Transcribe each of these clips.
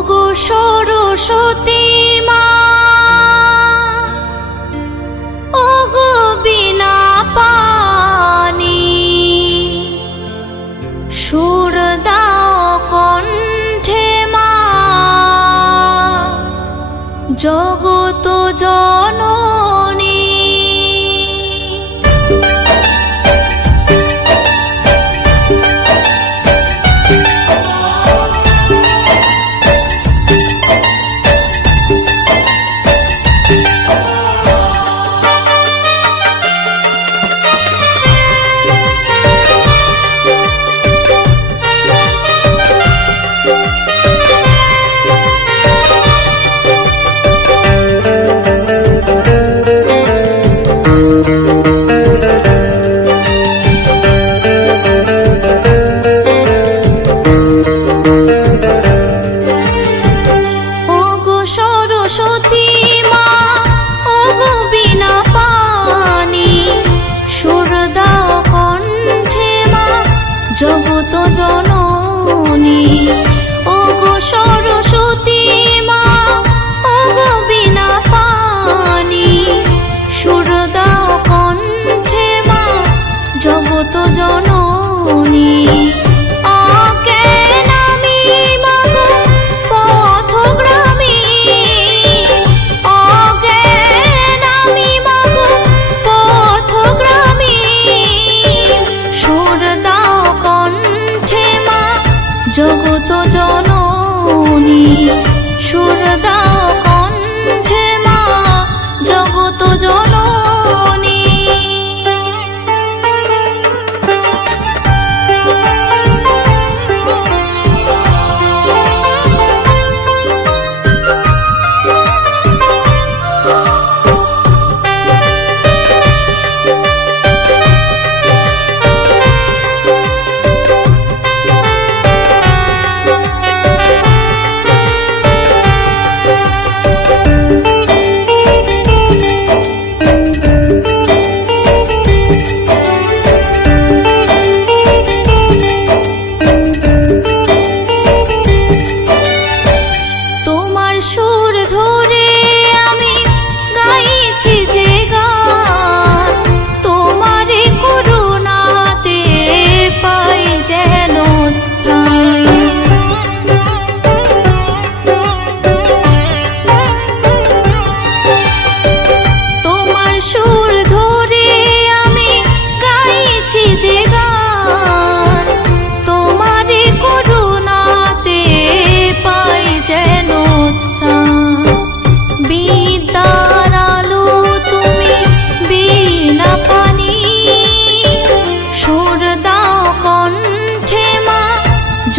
ওগো সরস্বতী মা, ওগো বিনা পানি, সুর দাও কণ্ঠে মা, জগত জননী। সরস্বতী মা, ওগো বিনা পানি, সুর দাও কণ্ঠে মা, জগত জননী। ওগো সরস্বতী মা, ওগো বিনা পানি, সুর দাও কণ্ঠে মা, জগত জননী। জগত জননী, সুর দাও কণ্ঠে মা, জগত জননী।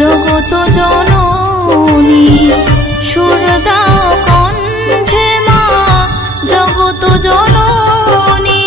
জগত জননী, সুর দাও কণ্ঠে মা, জগত জননী।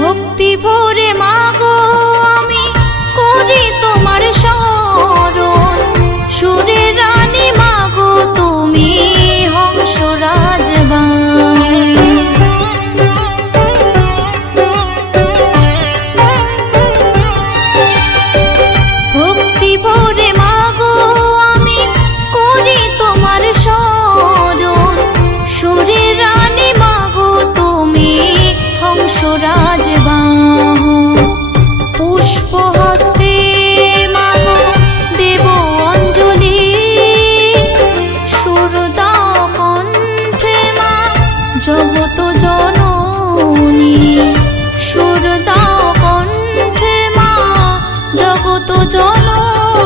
ভক্তি ভরে মাগো আমি করি তোমার শরণ, সুরে রানী মাগো তুমি হংস রাজবান। ভক্তি ভরে মাগো আমি করি তোমার শরণ, সুরে রানী মাগো তুমি হংস রাজবাহন। পুষ্প হস্তে মাগো দেব অঞ্জলি, সুর দাও কণ্ঠে মা, জগত জননী, সুর দাও কণ্ঠে মা, জগত জননী।